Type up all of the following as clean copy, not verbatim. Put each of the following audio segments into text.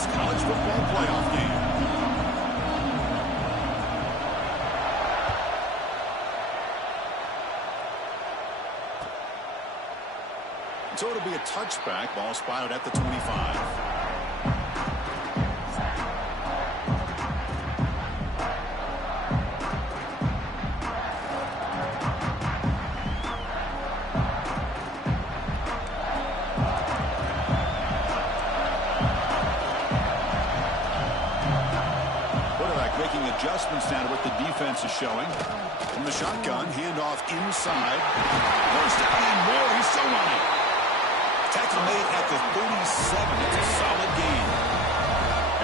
this college football playoff game. So it'll be a touchback. Ball spotted at the 25. Making adjustments now to what the defense is showing. From the shotgun, handoff inside. First down and more. He's still running. Tackle made at the 37. It's a solid gain.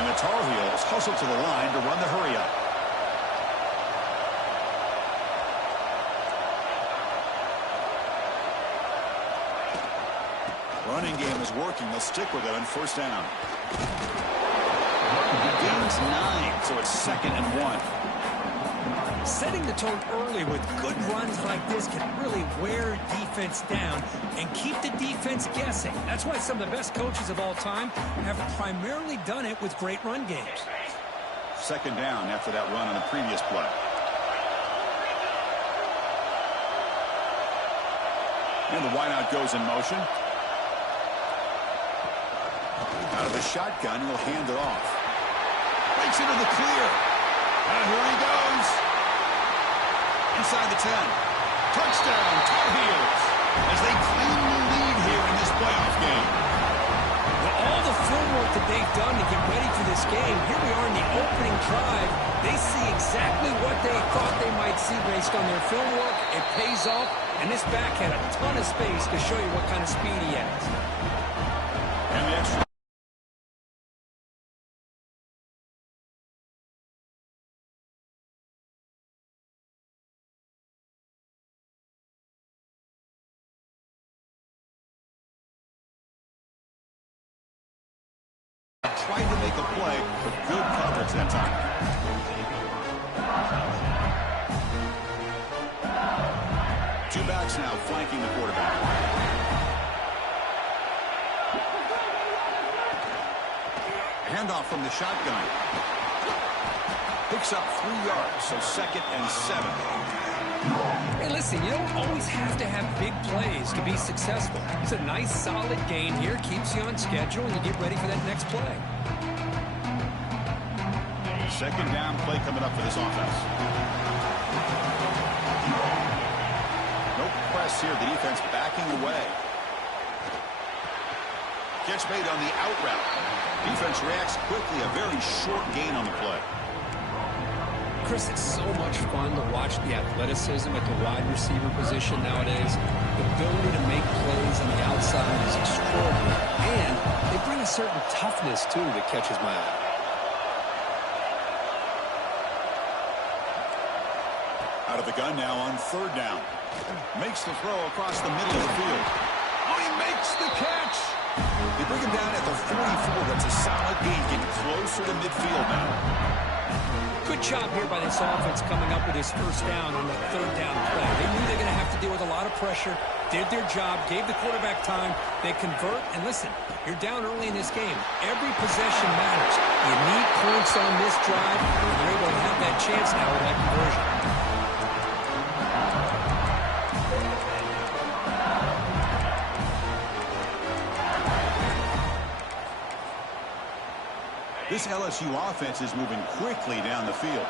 And the Tar Heels hustle to the line to run the hurry up. Running game is working. They'll stick with it on first down. Gains 9, so it's 2nd and 1. Setting the tone early with good runs like this can really wear defense down and keep the defense guessing. That's why some of the best coaches of all time have primarily done it with great run games. 2nd down after that run on the previous play. And the wideout goes in motion. Out of the shotgun, he'll hand it off. Breaks into the clear. And here he goes. Inside the 10. Touchdown, Tar Heels, as they claim the lead here in this playoff game. Well, all the film work that they've done to get ready for this game, here we are in the opening drive. They see exactly what they thought they might see based on their film work. It pays off, and this back had a ton of space to show you what kind of speed he has. And the extra. Trying to make a play, but good coverage that time. Two backs now flanking the quarterback. Handoff from the shotgun. Picks up 3 yards, so 2nd and 7. Hey, listen, you don't always have to have big plays to be successful. It's a nice, solid gain here. Keeps you on schedule, and you get ready for that next play. 2nd down play coming up for this offense. No press here. The defense backing away. Catch made on the out route. Defense reacts quickly. A very short gain on the play. Chris, it's so much fun to watch the athleticism at the wide receiver position nowadays. The ability to make plays on the outside is extraordinary. And they bring a certain toughness, too, that catches my eye. Out of the gun now on 3rd down. Makes the throw across the middle of the field. Oh, he makes the catch. They bring him down at the 44. That's a solid gain, getting closer to midfield now. Good job here by this offense coming up with his first down on the 3rd down play. They knew they were going to have to deal with a lot of pressure, did their job, gave the quarterback time. They convert, and listen, you're down early in this game. Every possession matters. You need points on this drive, and you're able to have that chance now with that conversion. This LSU offense is moving quickly down the field.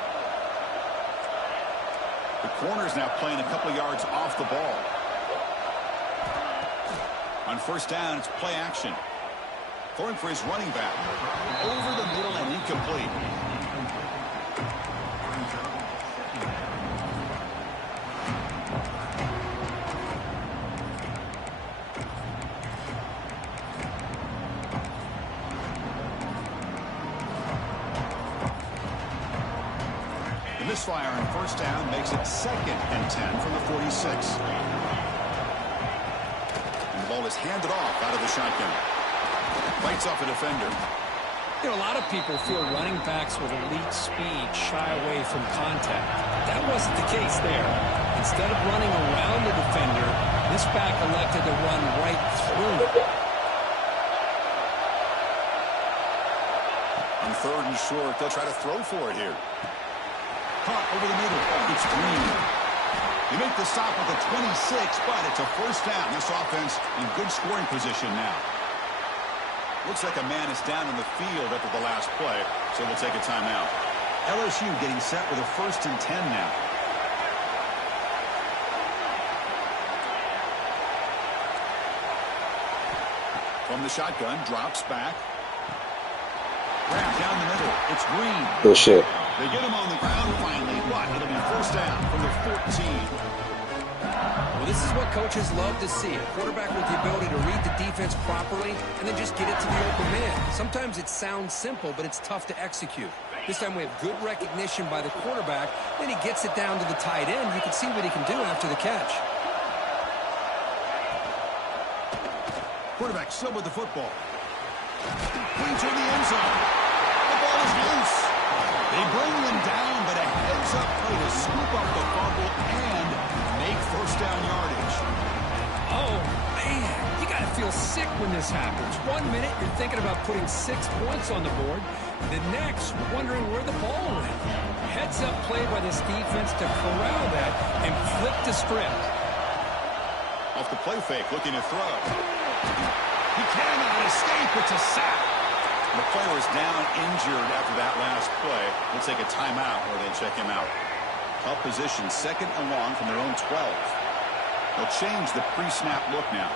The corner's now playing a couple yards off the ball. On first down, it's play action. Throwing for his running back. Over the middle and incomplete. Misfire on first down makes it 2nd and 10 from the 46. And the ball is handed off out of the shotgun. Fights off a defender. You know, a lot of people feel running backs with elite speed shy away from contact. That wasn't the case there. Instead of running around the defender, this back elected to run right through. 3rd and short. They'll try to throw for it here. Caught over the middle. It's Green. You make the stop with a 26, but it's a 1st down. This offense in good scoring position now. Looks like a man is down in the field after the last play, so we'll take a timeout. LSU getting set with a 1st and 10 now. From the shotgun, drops back. Wrapped down the middle. It's Green. Good shit. They get him on the ground finally, but it'll be 1st down from the 14. Well, this is what coaches love to see. A quarterback with the ability to read the defense properly and then just get it to the open man. Sometimes it sounds simple, but it's tough to execute. This time we have good recognition by the quarterback. Then he gets it down to the tight end. You can see what he can do after the catch. Quarterback still with the football. Clean to the end zone. The ball is loose. They bring them down, but a heads-up play to scoop up the fumble and make 1st down yardage. Oh, man. You got to feel sick when this happens. 1 minute, you're thinking about putting 6 points on the board. The next, wondering where the ball went. Heads-up play by this defense to corral that and flip the script. Off the play fake, looking to throw. He cannot escape. It's a sack. The player is down injured after that last play. We'll take a timeout where they check him out. Tough position, 2nd and long from their own 12. They'll change the pre-snap look now.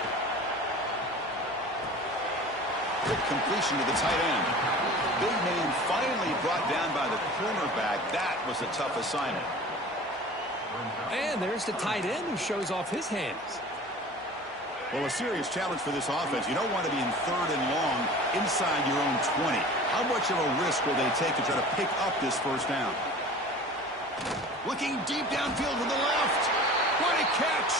Quick completion to the tight end. Big man finally brought down by the cornerback. That was a tough assignment. And there's the tight end who shows off his hands. Well, a serious challenge for this offense. You don't want to be in 3rd and long inside your own 20. How much of a risk will they take to try to pick up this 1st down? Looking deep downfield to the left. What a catch!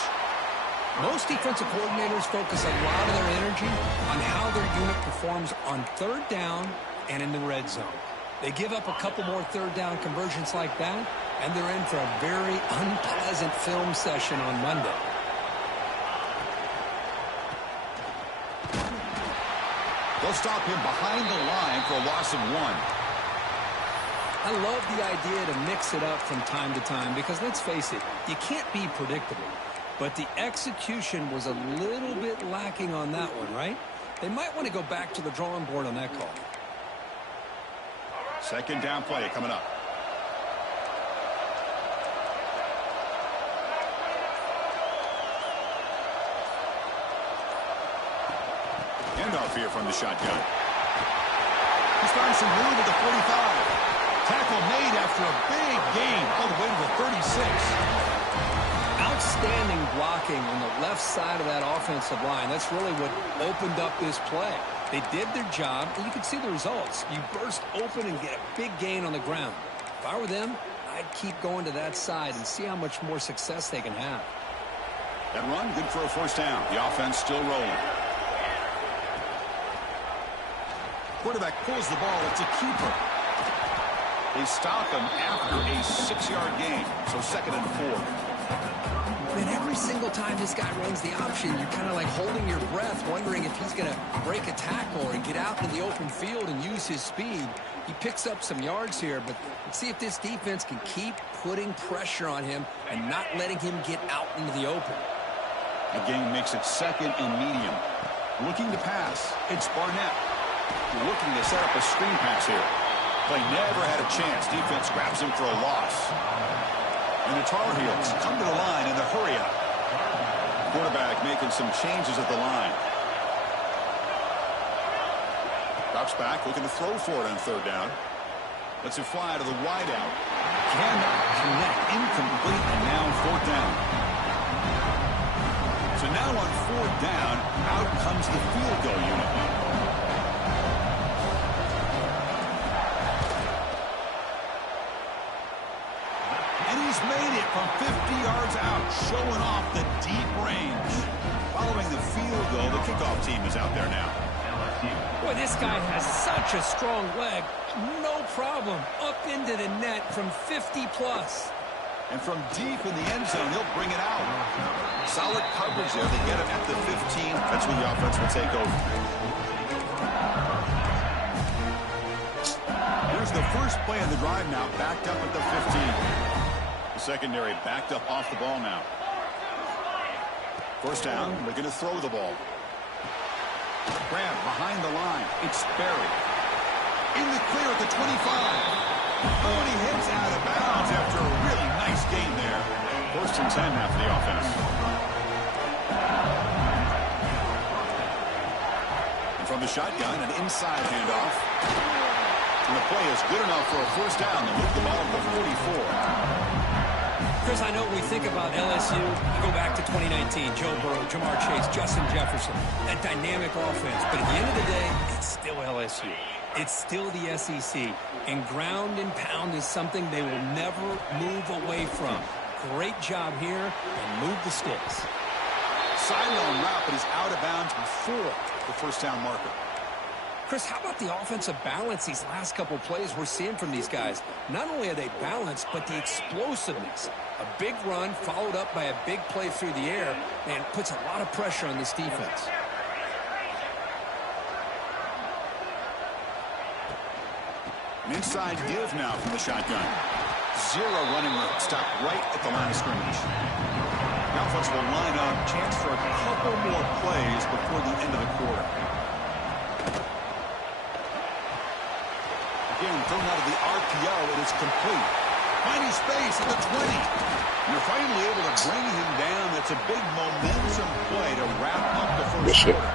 Most defensive coordinators focus a lot of their energy on how their unit performs on 3rd down and in the red zone. They give up a couple more 3rd down conversions like that, and they're in for a very unpleasant film session on Monday. They'll stop him behind the line for a loss of 1. I love the idea to mix it up from time to time because, let's face it, you can't be predictable. But the execution was a little bit lacking on that one, right? They might want to go back to the drawing board on that call. 2nd down play coming up. Handoff here from the shotgun. He's found some room at the 45. Tackle made after a big gain all the way to the 36. Outstanding blocking on the left side of that offensive line. That's really what opened up this play. They did their job, and you can see the results. You burst open and get a big gain on the ground. If I were them, I'd keep going to that side and see how much more success they can have. That run, good for a 1st down. The offense still rolling. Quarterback pulls the ball. It's a keeper. They stop him after a 6-yard gain. So 2nd and 4. And every single time this guy runs the option, you're kind of like holding your breath, wondering if he's going to break a tackle or get out into the open field and use his speed. He picks up some yards here, but let's see if this defense can keep putting pressure on him and not letting him get out into the open. The game makes it 2nd and medium. Looking to pass. It's Barnett. Looking to set up a screen pass here. Play never had a chance. Defense grabs him for a loss. And the Tar Heels come to the line in the hurry-up. Quarterback making some changes at the line. Drops back, looking to throw for it on 3rd down. Lets it fly to the wideout. Cannot connect. Incomplete, and now 4th down. So now on 4th down, out comes the field goal unit. He's made it from 50 yards out, showing off the deep range. Following the field goal, the kickoff team is out there now. Boy, this guy has such a strong leg. No problem. Up into the net from 50-plus. And from deep in the end zone, he'll bring it out. Solid coverage there. They get him at the 15. That's when the offense will take over. is the first play of the drive now, backed up at the 15. The secondary backed up off the ball now. First down, looking to throw the ball. Grab behind the line. It's Berry. In the clear at the 25. Oh, and he hits out of bounds after a really nice gain there. First and 10 now for the offense. And from the shotgun, an inside handoff. And the play is good enough for a first down to move the ball to the 44. Chris, I know when we think about LSU, you go back to 2019, Joe Burrow, Jamar Chase, Justin Jefferson, that dynamic offense. But at the end of the day, it's still LSU. It's still the SEC. And ground and pound is something they will never move away from. Great job here, and move the sticks. Sideline route, but he's out of bounds before the first down marker. Chris, how about the offensive balance these last couple plays we're seeing from these guys? Not only are they balanced, but the explosiveness. A big run followed up by a big play through the air, and puts a lot of pressure on this defense. An inside give now from the shotgun. Zero running room. Stop right at the line of scrimmage. Now folks will line up. Chance for a couple more plays before the end of the quarter. Again, thrown out of the RPO, and it's complete. Finding space at the 20. And you're finally able to bring him down. That's a big momentum play to wrap up the first quarter.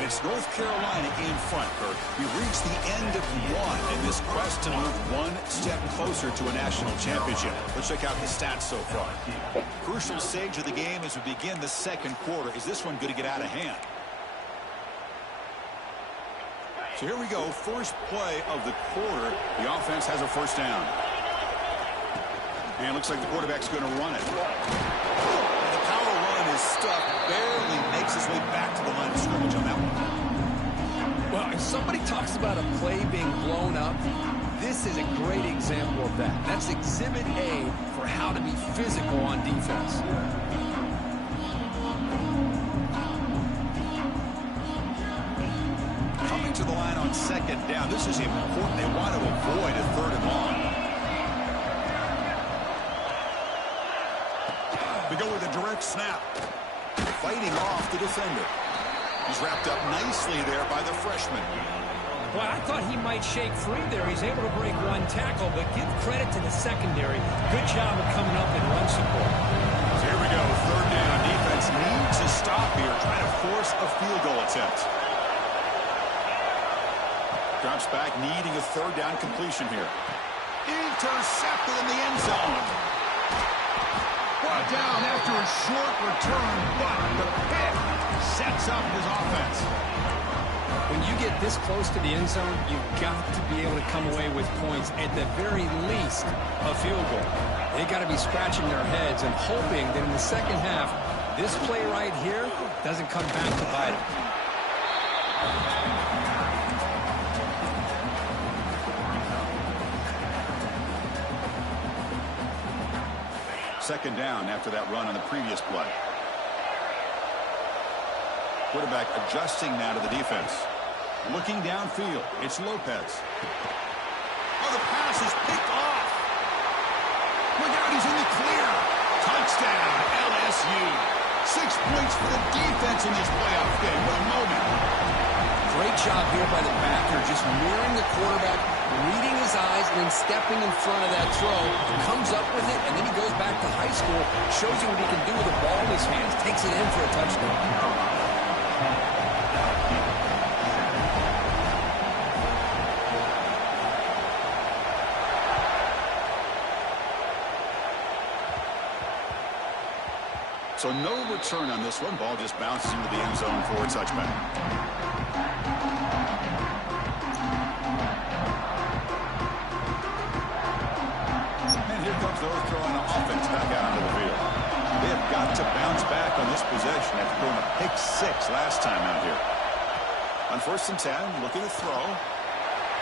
And it's North Carolina in front, Kirk. We've reached the end of one in this quest to move one step closer to a national championship. Let's check out the stats so far. Crucial stage of the game as we begin the second quarter. Is this one going to get out of hand? So here we go, first play of the quarter. The offense has a first down. And it looks like the quarterback's going to run it. The power run is stuck, barely makes his way back to the line of scrimmage on that one. Well, if somebody talks about a play being blown up, this is a great example of that. That's exhibit A for how to be physical on defense. To the line on second down. This is important. They want to avoid a third and long. We go with a direct snap. Fighting off the defender. He's wrapped up nicely there by the freshman. Well, I thought he might shake free there. He's able to break one tackle, but give credit to the secondary. Good job of coming up and run support. So here we go. Third down. Defense needs to stop here. Trying to force a field goal attempt. Drops back, needing a third down completion here. Intercepted in the end zone. Brought down after a short return, but the pick sets up his offense. When you get this close to the end zone, you've got to be able to come away with points, at the very least, a field goal. They got to be scratching their heads and hoping that in the second half, this play right here doesn't come back to bite them. Second down after that run on the previous play. Quarterback adjusting now to the defense. Looking downfield. It's Lopez. Oh, the pass is picked off. Look out, he's in the clear. Touchdown, LSU. 6 points for the defense in this playoff game. What a moment. Great job here by the backer, just mirroring the quarterback, reading his eyes, and then stepping in front of that throw. Comes up with it, and then he goes back to high school, shows you what he can do with the ball in his hands, takes it in for a touchdown. So no return on this one. Ball just bounces into the end zone for a touchback. North Carolina offense back out onto the field. They have got to bounce back on this possession after throwing a pick 6 last time out here. On 1st and 10, looking to throw.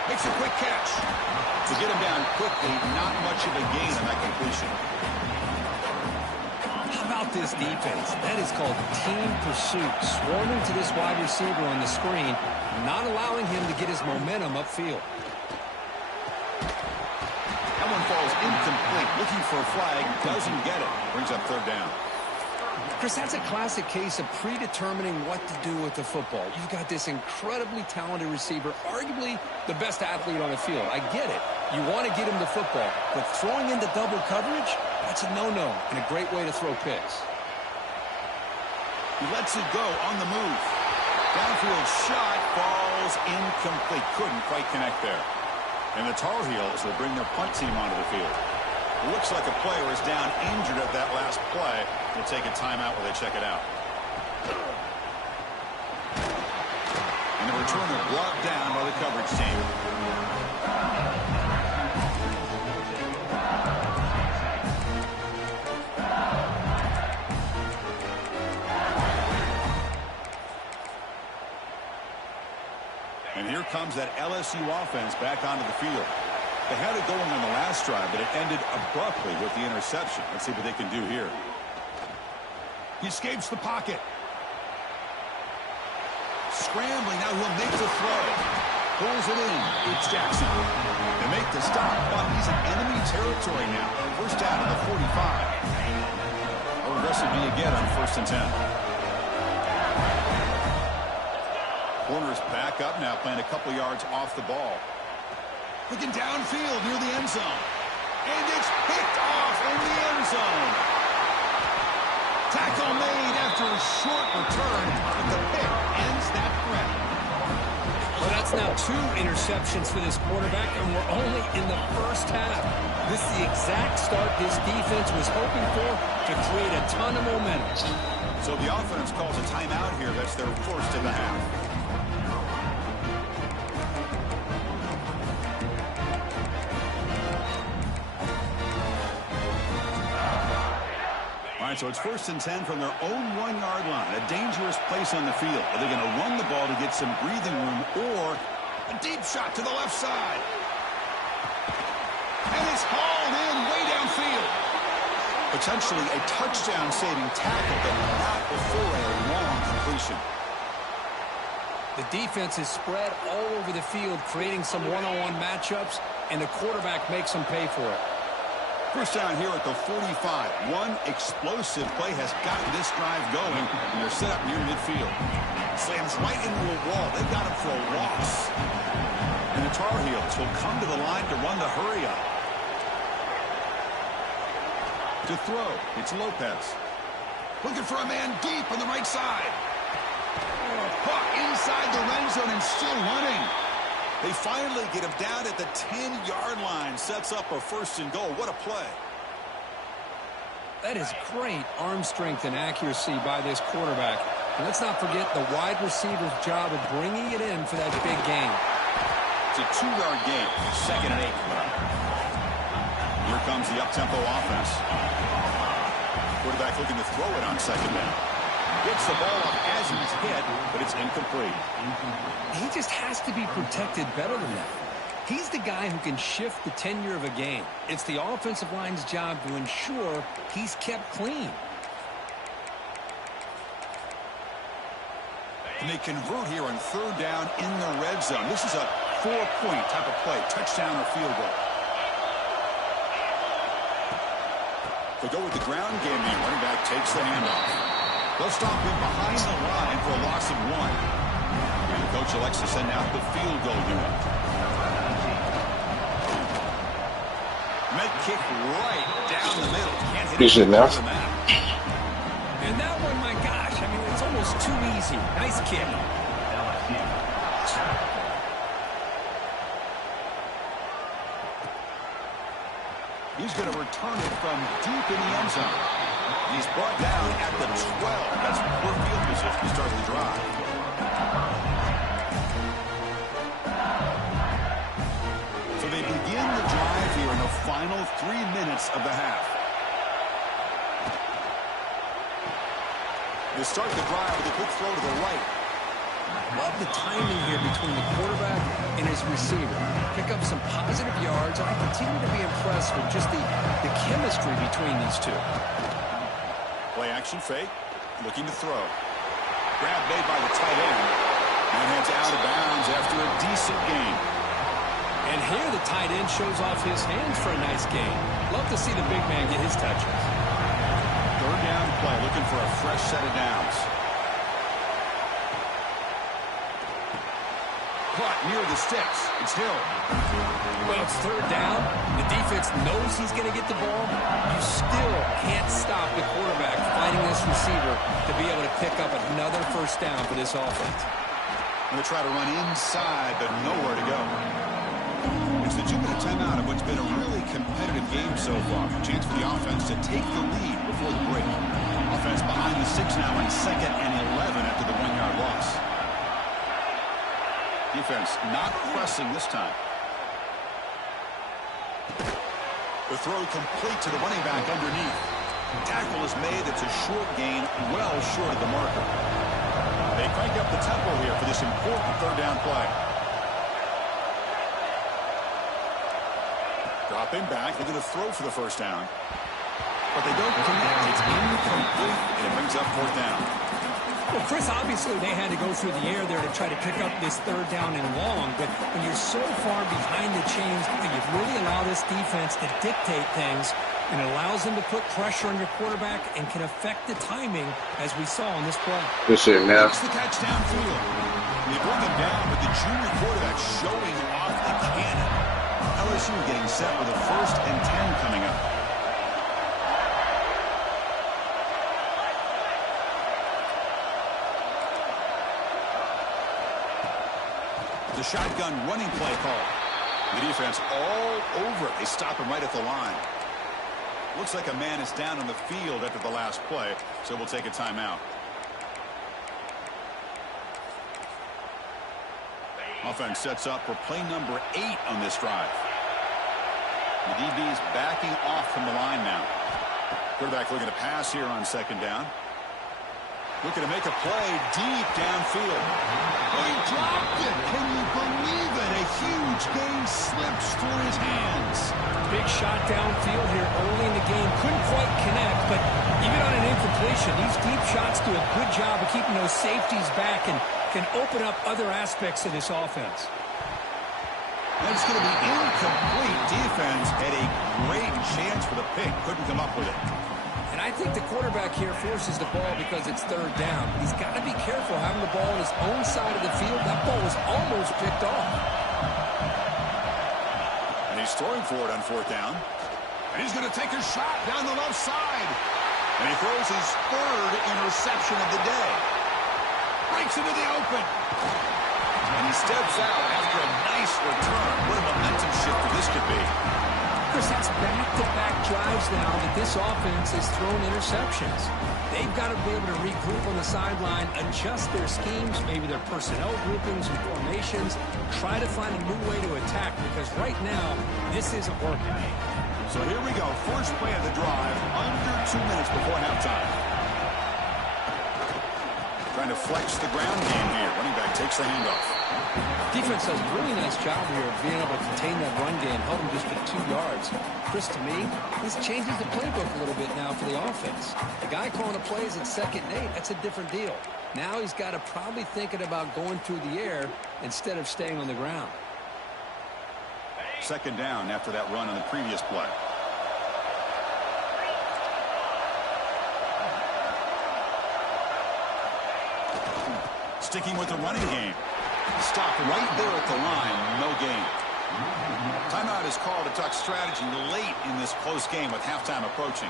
Makes a quick catch. To get him down quickly, not much of a gain on that completion. How about this defense? That is called team pursuit. Swarming to this wide receiver on the screen. not allowing him to get his momentum upfield. That one falls incomplete. Looking for a flag, doesn't get it. Brings up third down. Chris, that's a classic case of predetermining what to do with the football. You've got this incredibly talented receiver, arguably the best athlete on the field. I get it. You want to get him the football, but throwing into double coverage, that's a no-no and a great way to throw picks. He lets it go on the move. Downfield shot falls incomplete. Couldn't quite connect there. And the Tar Heels will bring their punt team onto the field. Looks like a player is down injured at that last play. We'll take a timeout while they check it out. And the returner brought down by the coverage team. And here comes that LSU offense back onto the field. They had it going on the last drive, but it ended abruptly with the interception. Let's see what they can do here. He escapes the pocket. Scrambling, now he'll make the throw. Pulls it in. It's Jackson. They make the stop, but he's in enemy territory now. First down at the 45. How aggressive do you get on 1st and 10? Corners back up now, playing a couple yards off the ball. Looking downfield near the end zone. And it's picked off in the end zone. Tackle made after a short return, but the pick ends that threat. Well, that's now 2 interceptions for this quarterback, and we're only in the first half. This is the exact start this defense was hoping for to create a ton of momentum. So the offense calls a timeout here. That's their first in the half. So it's 1st and 10 from their own 1-yard line. A dangerous place on the field. Are they going to run the ball to get some breathing room, or a deep shot to the left side? And it's hauled in way downfield. Potentially a touchdown-saving tackle, but not before a long completion. The defense is spread all over the field, creating some one-on-one matchups, and the quarterback makes them pay for it. First down here at the 45. One explosive play has gotten this drive going, and they're set up near midfield. Slams right into a wall. They've got him for a loss. And the Tar Heels will come to the line to run the hurry up. To throw, it's Lopez. Looking for a man deep on the right side. Puck inside the red zone and still running. They finally get him down at the 10-yard line. Sets up a 1st and goal. What a play. That is great arm strength and accuracy by this quarterback. And let's not forget the wide receiver's job of bringing it in for that big game. It's a 2-yard gain. 2nd and 8. Here comes the up-tempo offense. Quarterback looking to throw it on 2nd down. Gets the ball up as he's hit, but it's incomplete. He just has to be protected better than that. He's the guy who can shift the tenure of a game. It's the offensive line's job to ensure he's kept clean. And they convert here on 3rd down in the red zone. This is a 4-point type of play, touchdown or field goal. They go with the ground game. The running back takes the handoff. They'll stop him behind the line for a loss of 1. And the coach elects to send out the field goal unit. Med kick right down the middle. Can't hit it enough. And that one, my gosh, I mean, it's almost too easy. Nice kick. He's going to return it from deep in the end zone. He's brought down at the 12. That's poor field position to start the drive. So they begin the drive here in the final 3 minutes of the half. They start the drive with a quick throw to the right. Love the timing here between the quarterback and his receiver. Pick up some positive yards, and I continue to be impressed with just the chemistry between these two. Play action fake, looking to throw. Grab made by the tight end. And heads out of bounds after a decent gain. And here the tight end shows off his hands for a nice gain. Love to see the big man get his touches. Third down play, looking for a fresh set of downs. Caught near the sticks. It's Hill. Well, it's third down. The defense knows he's going to get the ball. You still can't stop the quarterback fighting this receiver to be able to pick up another first down for this offense. Going to try to run inside, but nowhere to go. It's the 2-minute timeout of what's been a really competitive game so far. Chance for the offense to take the lead before the break. Offense behind the 6 now in 2nd and 11 after the 1-yard loss. Defense not pressing this time. The throw complete to the running back underneath. Tackle is made. It's a short gain, well short of the marker. They crank up the tempo here for this important third down play. Dropping back. They're going to throw for the first down. But they don't connect. It's incomplete, and it brings up fourth down. Well, Chris, obviously they had to go through the air there to try to pick up this third down and long, but when you're so far behind the chains, you really allow this defense to dictate things, and it allows them to put pressure on your quarterback and can affect the timing, as we saw on this play. Good shit, man. Makes the catch downfield. They bring him down with the junior quarterback showing off the cannon. LSU getting set with a 1st and 10 coming up. The shotgun running play call. The defense all over it. They stop him right at the line. Looks like a man is down on the field after the last play, so we'll take a timeout. Offense sets up for play number 8 on this drive. The DB's backing off from the line now. Quarterback looking to pass here on 2nd down. Looking to make a play deep downfield. Oh, he dropped it. Can you believe it? A huge gain slips through his hands. Big shot downfield here early in the game. Couldn't quite connect, but even on an incompletion, these deep shots do a good job of keeping those safeties back and can open up other aspects of this offense. That's going to be incomplete. Defense had a great chance for the pick. Couldn't come up with it. And I think the quarterback here forces the ball because it's third down. He's got to be careful having the ball on his own side of the field. That ball was almost picked off. And he's throwing for it on 4th down. And he's going to take a shot down the left side. And he throws his 3rd interception of the day. Breaks into the open. And he steps out after a nice return. What a momentum shifter this could be. Chris, that's back-to-back drives now that this offense has thrown interceptions. They've got to be able to regroup on the sideline, adjust their schemes, maybe their personnel groupings and formations, try to find a new way to attack, because right now, this isn't working. So here we go. First play of the drive, under 2 minutes before halftime. Trying to flex the ground game here. Running back takes the handoff. Defense does a really nice job here of being able to contain that run game, held him just at 2 yards. Chris, to me, this changes the playbook a little bit now for the offense. The guy calling the plays at 2nd and 8, that's a different deal. Now he's got to probably thinking about going through the air instead of staying on the ground. 2nd down after that run on the previous play. Sticking with the running game. Stop right there at the line. No gain. Timeout is called to talk strategy late in this close game with halftime approaching.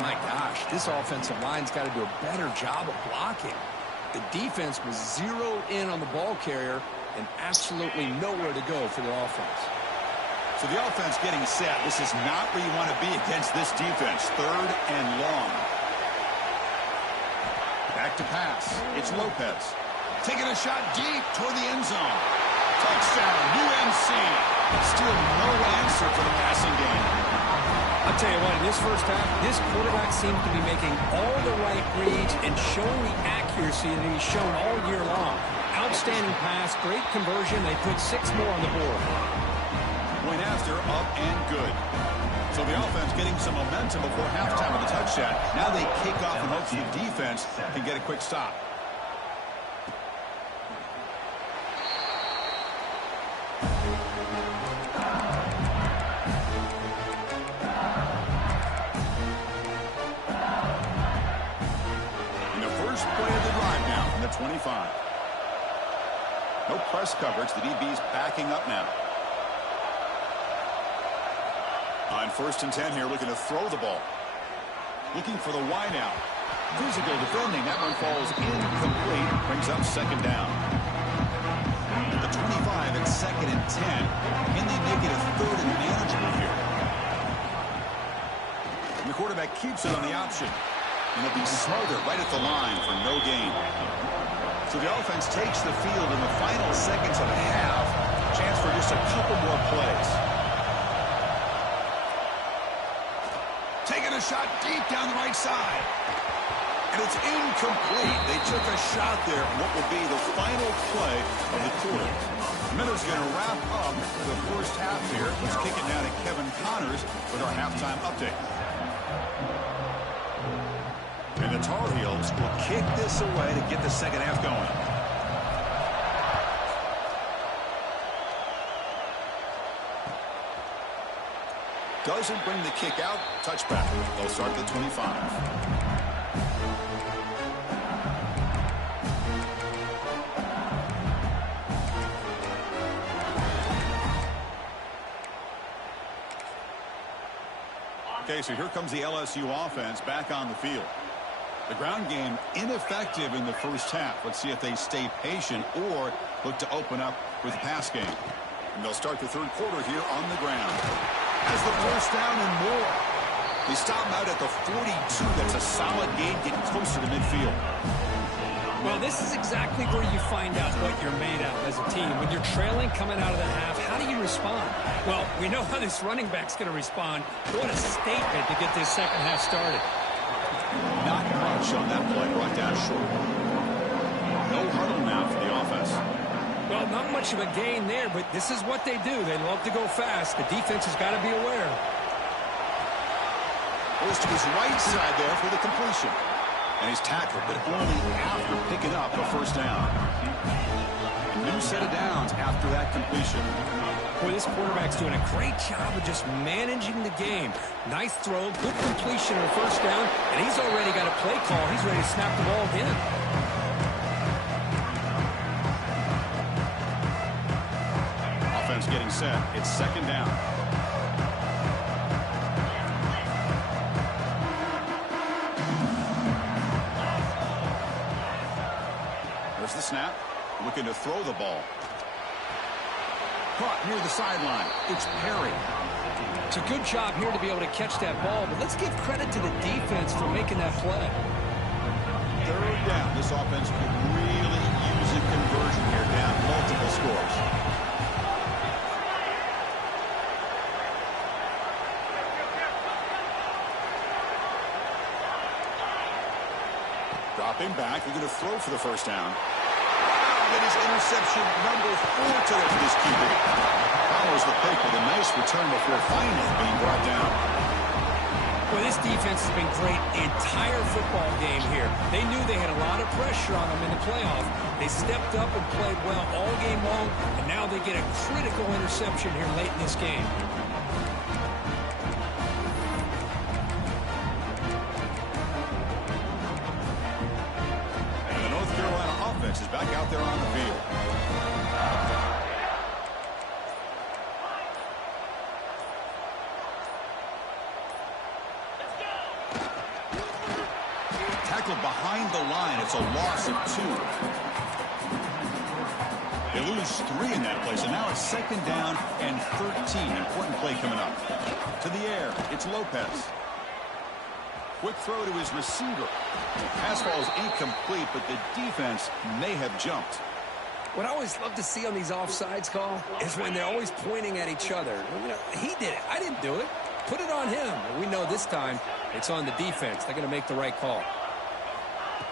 My gosh, this offensive line's got to do a better job of blocking. The defense was zeroed in on the ball carrier and absolutely nowhere to go for the offense. So the offense getting set. This is not where you want to be against this defense. 3rd and long. Back to pass. It's Lopez. Taking a shot deep toward the end zone. Touchdown, UNC. Still no answer for the passing game. I'll tell you what, in this first half, this quarterback seems to be making all the right reads and showing the accuracy that he's shown all year long. Outstanding pass, great conversion. They put 6 more on the board. Went after, up and good. So the offense getting some momentum before halftime with a touchdown. Now they kick off and hope the defense can get a quick stop. First play of the drive now from the 25. No press coverage. The DB's backing up now. On 1st and 10 here, looking to throw the ball. Looking for the wide out. Physical defending. That one falls incomplete. Brings up 2nd down. The 25 at 2nd and 10. Can they make it a 3rd and manageable here? And the quarterback keeps it on the option. And it'll be smothered right at the line for no gain. So the offense takes the field in the final seconds of the half. Chance for just a couple more plays. Taking a shot deep down the right side. And it's incomplete. They took a shot there on what will be the final play of the quarter. Miller's going to wrap up the first half here. Let's kick it now to Kevin Connors with our halftime update. And the Tar Heels will kick this away to get the second half going. Doesn't bring the kick out. Touchback. They'll start at the 25. Okay, so here comes the LSU offense back on the field. The ground game ineffective in the first half. Let's see if they stay patient or look to open up with the pass game. And they'll start the 3rd quarter here on the ground. As the first down and more. They stop him out at the 42. That's a solid gain, getting closer to midfield. Well, this is exactly where you find out what you're made of as a team. When you're trailing coming out of the half, how do you respond? Well, we know how this running back's going to respond. What a statement to get this second half started. Not much on that play, brought down short. No huddle now for the offense. Well, not much of a gain there, but this is what they do. They love to go fast. The defense has got to be aware. Goes to his right side there for the completion. And he's tackled, but only after picking up a first down. A new set of downs after that completion. Boy, this quarterback's doing a great job of just managing the game. Nice throw, good completion on first down, and he's already got a play call. He's ready to snap the ball again. Offense getting set. It's 2nd down. There's the snap. Looking to throw the ball. Caught near the sideline. It's Perry. It's a good job here to be able to catch that ball, but let's give credit to the defense for making that play. 3rd down. This offense could really use a conversion here, down multiple scores. Dropping back. We're going to throw for the first down. That is interception number 4 today for this QB. Follows the pick with a nice return before finally being brought down. Well, this defense has been great the entire football game here. They knew they had a lot of pressure on them in the playoff. They stepped up and played well all game long, and now they get a critical interception here late in this game. And the North Carolina offense is back out there on the field. Behind the line, it's a loss of 2. They lose 3 in that play, so now it's 2nd down and 13. Important play coming up. To the air, it's Lopez. Quick throw to his receiver. Pass ball is incomplete, but the defense may have jumped. What I always love to see on these offsides call is when they're always pointing at each other. You know, he did it. I didn't do it. Put it on him. And we know this time it's on the defense. They're going to make the right call.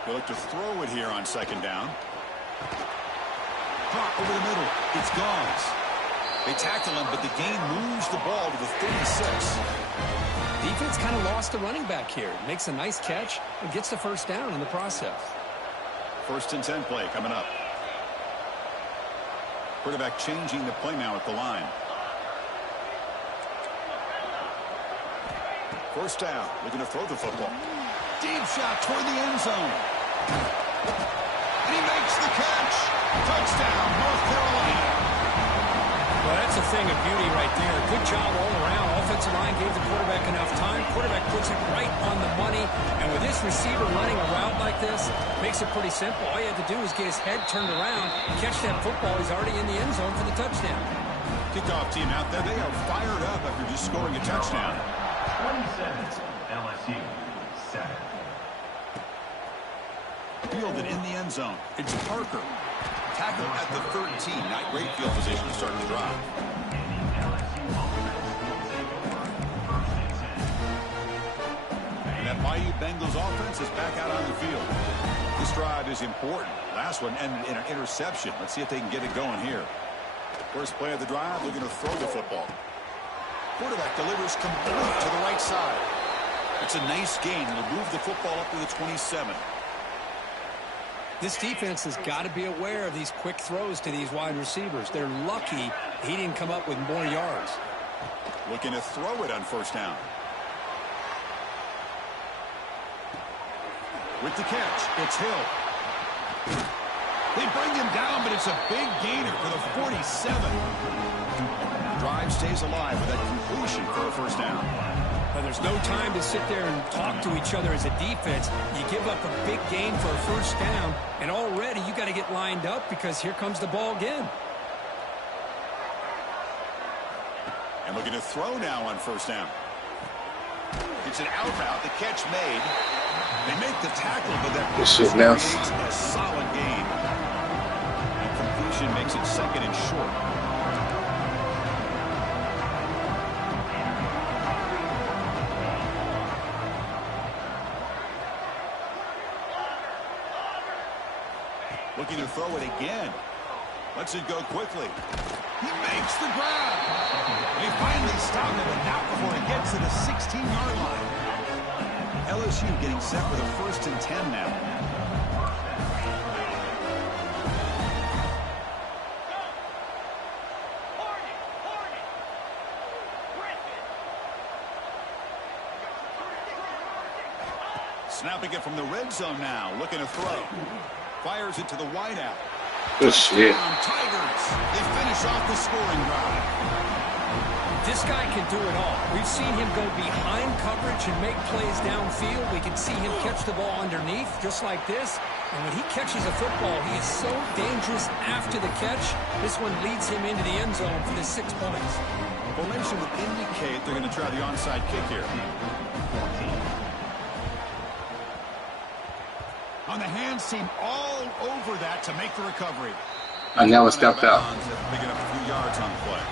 They look to throw it here on 2nd down. Caught over the middle. It's Gauze. They tackle him, but the gain moves the ball to the 36. Defense kind of lost the running back here. Makes a nice catch and gets the first down in the process. 1st and 10 play coming up. Quarterback changing the play now at the line. First down. Looking to throw the football. Deep shot toward the end zone. And he makes the catch. Touchdown, North Carolina. Well, that's a thing of beauty right there. Good job all around. Offensive line gave the quarterback enough time. Quarterback puts it right on the money. And with this receiver running a route like this, makes it pretty simple. All you have to do is get his head turned around, catch that football. He's already in the end zone for the touchdown. Kickoff team out there. They are fired up after just scoring a touchdown. 27, LSU, 7. Fielded in the end zone. It's Parker. Tackle at the 13. Not great field position to start the drive. And that Bayou Bengals offense is back out on the field. This drive is important. Last one ended in an interception. Let's see if they can get it going here. First play of the drive, they're going to throw the football. Quarterback delivers complete to the right side. It's a nice gain. It'll move the football up to the 27. This defense has got to be aware of these quick throws to these wide receivers. They're lucky he didn't come up with more yards. Looking to throw it on first down. With the catch, it's Hill. They bring him down, but it's a big gainer for the 47. Drive stays alive with that completion for a first down. But there's no time to sit there and talk to each other as a defense. You give up a big gain for a first down, and already you got to get lined up because here comes the ball again. And looking to throw now on first down. It's an out route. The catch made. They make the tackle, but that creates a solid gain. And completion makes it second and short. Looking to throw it again. Lets it go quickly. He makes the grab. They finally stop him, but not before it gets to the 16-yard line. LSU getting set with a 1st and 10 now. Snapping it from the red zone now. Looking to throw. Fires it to the wideout. Good shit. Tigers. They finish off the scoring drive. This guy can do it all. We've seen him go behind coverage and make plays downfield. We can see him catch the ball underneath just like this. And when he catches a football, he is so dangerous after the catch. This one leads him into the end zone for the 6 points. Formation would indicate they're going to try the onside kick here. On the hands team all over that to make the recovery. I never stepped out. Picking up a few yards on the play.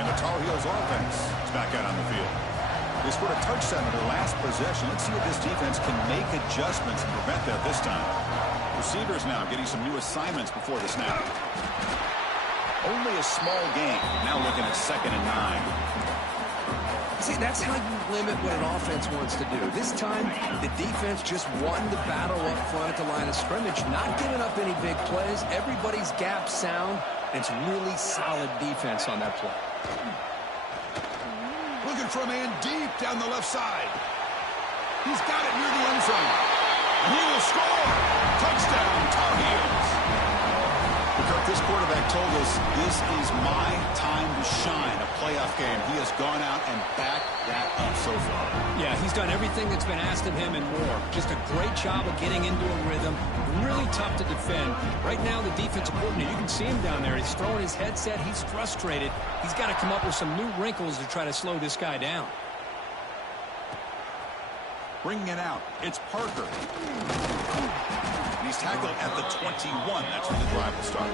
And the Tar Heels offense is back out on the field. They scored a touchdown in their last possession. Let's see if this defense can make adjustments and prevent that this time. Receivers now getting some new assignments before the snap. Only a small gain. Now looking at 2nd and 9. See, that's how you limit what an offense wants to do. This time, the defense just won the battle up front at the line of scrimmage, not giving up any big plays. Everybody's gap sound. It's really solid defense on that play. Looking for a man deep down the left side. He's got it near the end zone. And he will score. Touchdown, Tar Heels. Kirk, this quarterback told us this is my time to shine, a playoff game. He has gone out and backed that up so far. Yeah, he's done everything that's been asked of him and more. Just a great job of getting into a rhythm. Really tough to defend. Right now, the defensive coordinator, you can see him down there. He's throwing his headset. He's frustrated. He's got to come up with some new wrinkles to try to slow this guy down. Bringing it out, it's Parker. He's tackled at the 21. That's where the drive will start.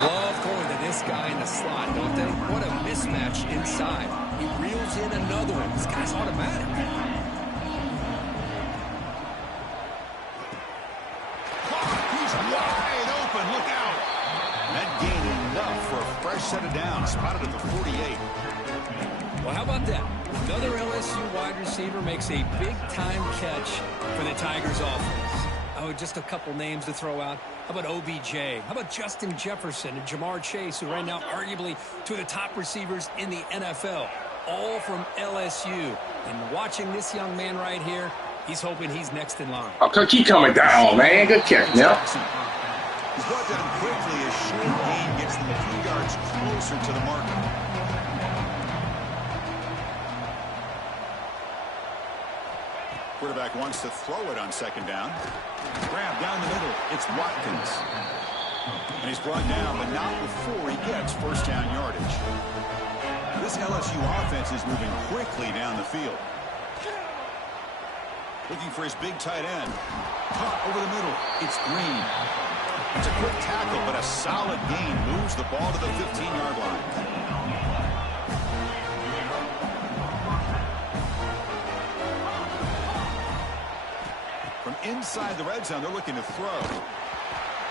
Love going to this guy in the slot, don't they? What a mismatch inside. He reels in another one. This guy's automatic. He's wide open. Look out. That gained enough for a fresh set of downs, spotted at the 48. Well, how about that? Another LSU wide receiver makes a big-time catch for the Tigers offense. Oh, just a couple names to throw out. How about OBJ? How about Justin Jefferson and Jamar Chase, who right now arguably two of the top receivers in the NFL, all from LSU. And watching this young man right here, he's hoping he's next in line. Oh, keep coming down, man. Good catch, now. He's brought down quickly. A short gain gets them a few yards closer to the marker. Quarterback wants to throw it on second down. Grab down the middle. It's Watkins. And he's brought down, but not before he gets first down yardage. This LSU offense is moving quickly down the field. Looking for his big tight end. Caught over the middle. It's Green. It's a quick tackle, but a solid gain moves the ball to the 15-yard line. From inside the red zone, they're looking to throw.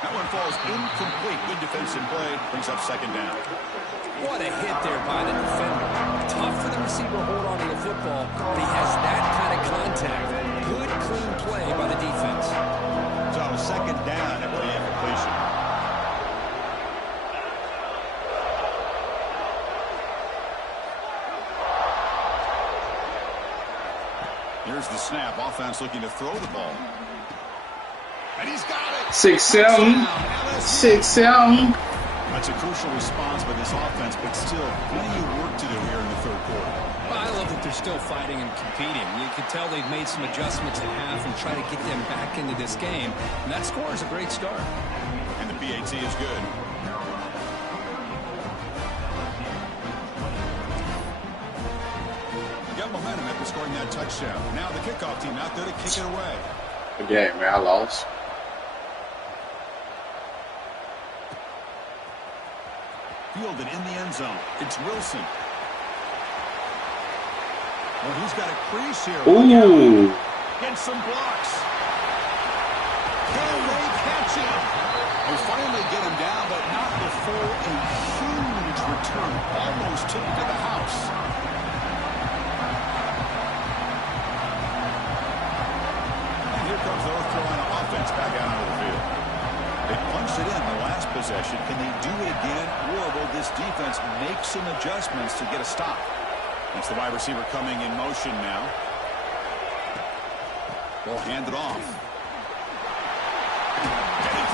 That one falls incomplete. Good defensive play. Brings up second down. What a hit there by the defender. Tough for the receiver to hold on to the football, but he has that kind of contact. Good, clean play by the defense. So second down after the incompletion. Here's the snap. Offense looking to throw the ball. And he's got it. 6-7. 6-7. That's a crucial response by this offense, but still plenty of work to do here in the third quarter. Well, I love that they're still fighting and competing. You can tell they've made some adjustments at half and try to get them back into this game. And that score is a great start. And the PAT is good. Got momentum after scoring that touchdown. Now the kickoff team out there to kick it away. Good game, man. I lost. Fielded in the end zone. It's Wilson. Well, he's got a crease here. Ooh. And some blocks. Can they catch him? They finally get him down, but not before a huge return. Almost took it to the house. And here comes the North Carolina offense back out onto the field. They punched it in the last possession. Can they do it again, or will this defense make some adjustments to get a stop? It's the wide receiver coming in motion now. Ball handed off.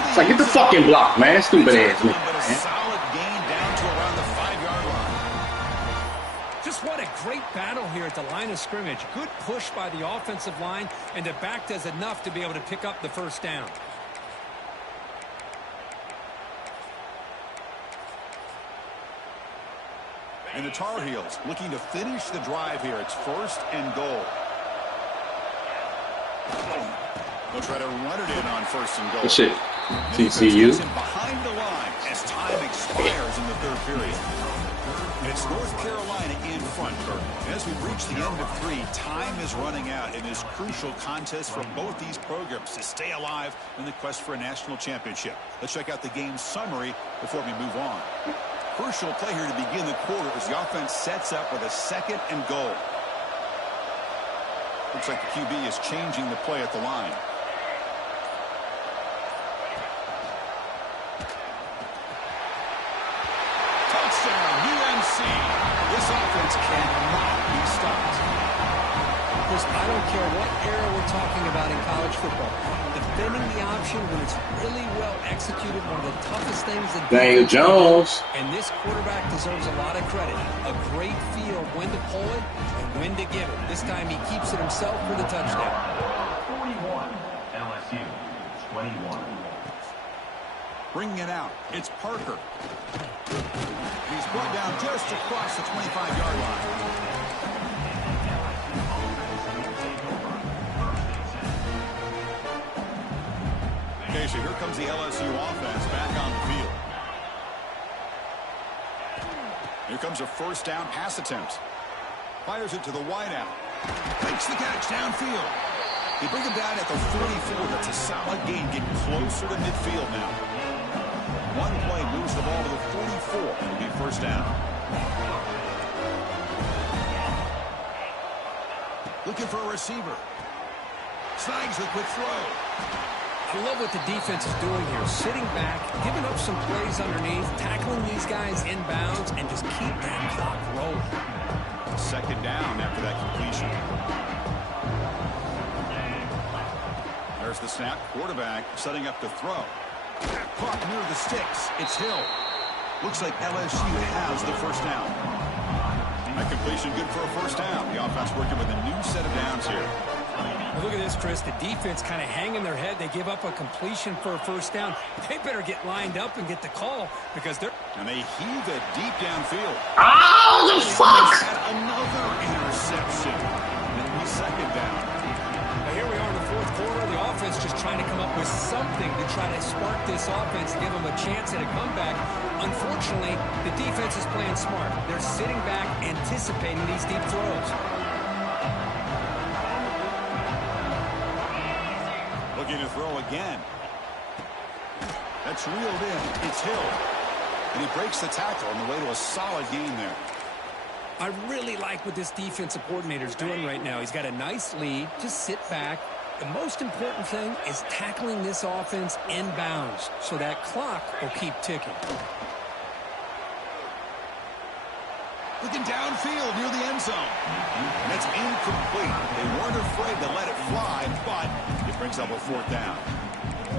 It's like, get the fucking block, man. Stupid ass, man. But a solid gain down to around the 5-yard line. Just what a great battle here at the line of scrimmage. Good push by the offensive line, and the back does enough to be able to pick up the first down. And the Tar Heels looking to finish the drive here. It's first and goal. They'll try to run it in on first and goal. Good shit. TCU. Behind the line as time expires in the third period. And it's North Carolina in front, Kirk. As we reach the end of 3, time is running out in this crucial contest for both these programs to stay alive in the quest for a national championship. Let's check out the game summary before we move on. Crucial play here to begin the quarter as the offense sets up with a second and goal. Looks like the QB is changing the play at the line. Touchdown, UNC. This offense cannot be stopped. Because I don't care what era we're talking about in college football. Defending the option when it's really well executed, one of the toughest things that Daniel Jones. And this quarterback deserves a lot of credit. A great feel of when to pull it and when to give it. This time he keeps it himself for the touchdown. 41, LSU, 21. Bringing it out. It's Parker. He's brought down just across the 25-yard line. Okay, so here comes the LSU offense back on the field. Here comes a first down pass attempt. Fires it to the wideout. Makes the catch downfield. They bring him down at the 44. That's a solid gain. Getting closer to midfield now. One play moves the ball to the 44. It'll be first first down. Looking for a receiver. Snags the quick throw. I love what the defense is doing here. Sitting back, giving up some plays underneath, tackling these guys inbounds, and just keep that clock rolling. Second down after that completion. There's the snap. Quarterback setting up the throw. Caught near the sticks. It's Hill. Looks like LSU has the first down. That completion good for a first down. The offense working with a new set of downs here. Well, look at this, Chris. The defense kind of hanging their head. They give up a completion for a first down. They better get lined up and get the call because they're... And they heave it deep downfield. Oh, the fuck! Another interception. It'll be second down. Now here we are in the fourth quarter. The offense just trying to come up with something to try to spark this offense, give them a chance at a comeback. Unfortunately, the defense is playing smart. They're sitting back, anticipating these deep throws. Looking to throw again. That's reeled in. It's Hill. And he breaks the tackle on the way to a solid gain there. I really like what this defensive coordinator is doing right now. He's got a nice lead. Just sit back. The most important thing is tackling this offense inbounds so that clock will keep ticking. Looking downfield near the end zone. And it's incomplete. They weren't afraid to let it fly, but it brings up a fourth down.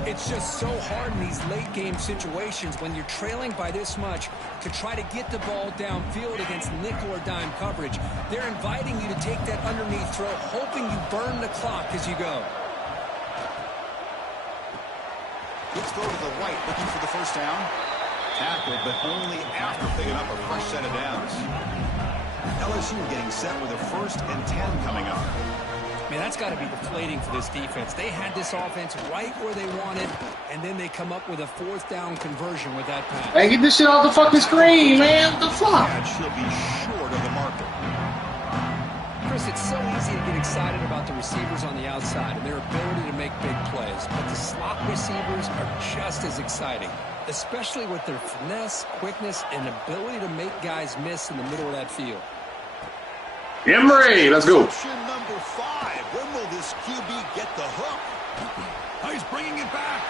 It's just so hard in these late-game situations when you're trailing by this much to try to get the ball downfield against nickel or dime coverage. They're inviting you to take that underneath throw, hoping you burn the clock as you go. Good throw to the right, looking for the first down. Tackled, but only after picking up a fresh set of downs. LSU getting set with a 1st and 10 coming up. Man, that's got to be deflating for this defense. They had this offense right where they wanted, and then they come up with a 4th down conversion with that pass. Hey, get this shit off the fucking screen, man. What the fuck? And she'll be short of the marker. Chris, it's so easy to get excited about the receivers on the outside and their ability to make big plays, but the slot receivers are just as exciting, especially with their finesse, quickness, and ability to make guys miss in the middle of that field. Emery, let's go. Option number 5. When will this QB get the hook? Oh, he's bringing it back.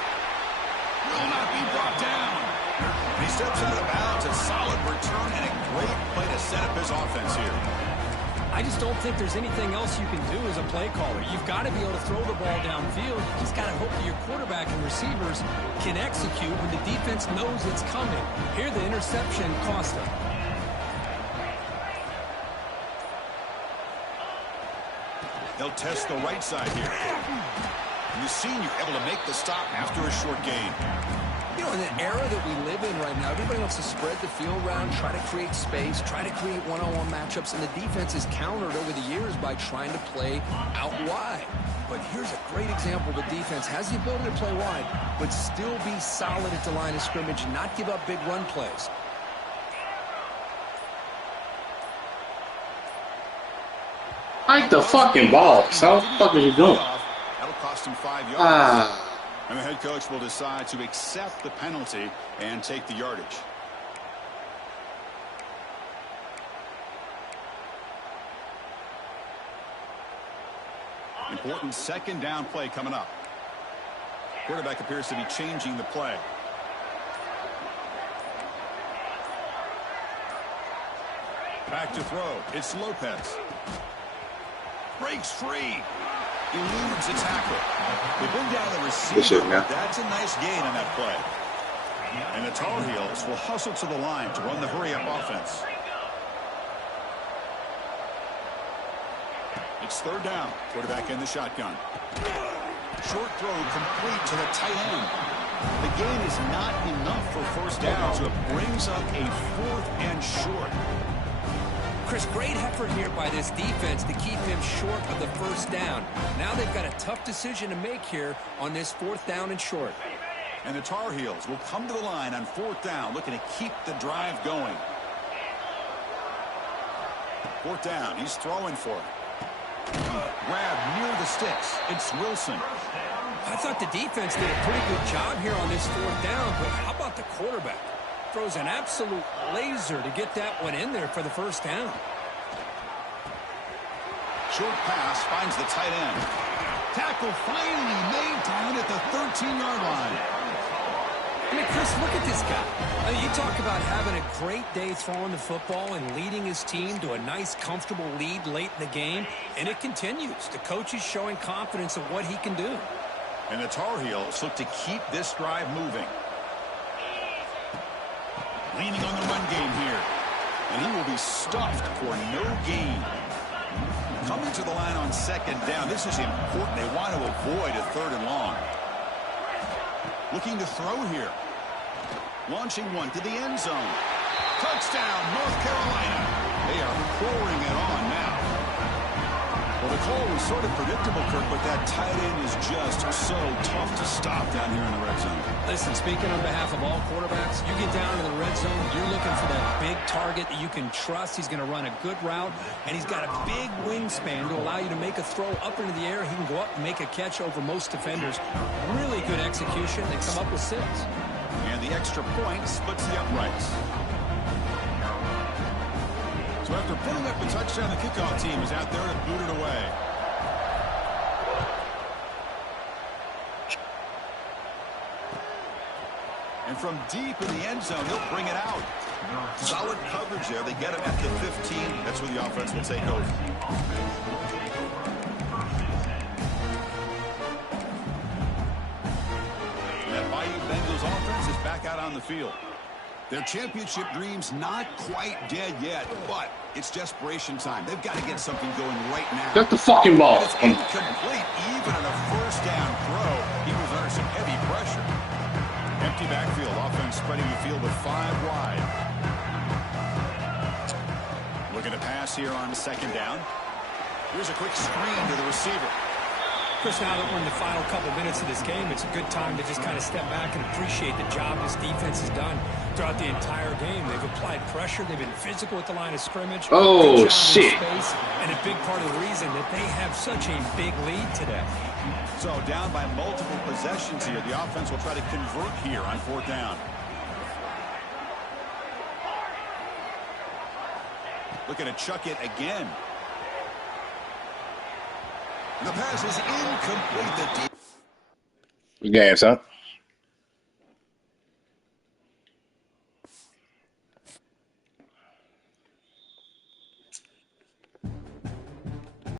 Will not be brought down. He steps out of bounds. A solid return and a great play to set up his offense here. I just don't think there's anything else you can do as a play caller. You've got to be able to throw the ball downfield. You just got to hope that your quarterback and receivers can execute when the defense knows it's coming. Here, the interception cost them. They'll test the right side here. You've seen you able to make the stop after a short gain. You know, in the era that we live in right now, everybody wants to spread the field around, try to create space, try to create one-on-one matchups, and the defense is countered over the years by trying to play out wide. But here's a great example. The defense has the ability to play wide, but still be solid at the line of scrimmage, not give up big run plays. Like the fucking ball. So what the fuck are you doing? That'll cost him 5 yards. And the head coach will decide to accept the penalty and take the yardage. Important 2nd down play coming up. Quarterback appears to be changing the play. Back to throw. It's Lopez. Breaks free. Eludes a tackle. They bring down the receiver. That's a nice gain on that play. And the Tar Heels will hustle to the line to run the hurry-up offense. It's 3rd down. Quarterback in the shotgun. Short throw complete to the tight end. The gain is not enough for 1st down, so it brings up a 4th and short. Chris, great effort here by this defense to keep him short of the 1st down. Now they've got a tough decision to make here on this 4th down and short. And the Tar Heels will come to the line on 4th down, looking to keep the drive going. 4th down, he's throwing for it. Grab near the sticks. It's Wilson. I thought the defense did a pretty good job here on this 4th down, but how about the quarterback? Throws an absolute laser to get that one in there for the first down. Short pass finds the tight end. Tackle finally made down at the 13-yard line. I mean, Chris, look at this guy. I mean, you talk about having a great day throwing the football and leading his team to a nice, comfortable lead late in the game, and it continues. The coach is showing confidence of what he can do. And the Tar Heels look to keep this drive moving. Leaning on the run game here. And he will be stuffed for no gain. Coming to the line on second down. This is important. They want to avoid a 3rd and long. Looking to throw here. Launching one to the end zone. Touchdown, North Carolina. They are pouring it on now. Well, the call was sort of predictable, Kirk, but that tight end is just so tough to stop down here in the red zone. Listen, speaking on behalf of all quarterbacks, you get down to the red zone, you're looking for that big target that you can trust. He's going to run a good route, and he's got a big wingspan to allow you to make a throw up into the air. He can go up and make a catch over most defenders. Really good execution. They come up with 6. And the extra point splits the uprights. So after putting up the touchdown, the kickoff team is out there to boot it away. And from deep in the end zone, he'll bring it out. Solid coverage there. They get him at the 15. That's where the offense will take over. And that Bayou Bengals offense is back out on the field. Their championship dreams not quite dead yet, but it's desperation time. They've got to get something going right now. Get the fucking ball. And it's incomplete. Even on a first down throw, he was under some heavy pressure. Empty backfield. Offense spreading the field with 5 wide. Looking to pass here on second down. Here's a quick screen to the receiver. Chris, now that we're in the final couple minutes of this game, it's a good time to just kind of step back and appreciate the job this defense has done throughout the entire game. They've applied pressure. They've been physical at the line of scrimmage. Oh, shit. Space, and a big part of the reason that they have such a big lead today. So down by multiple possessions here. The offense will try to convert here on 4th down. Looking to chuck it again. The pass is incomplete. Gas, huh?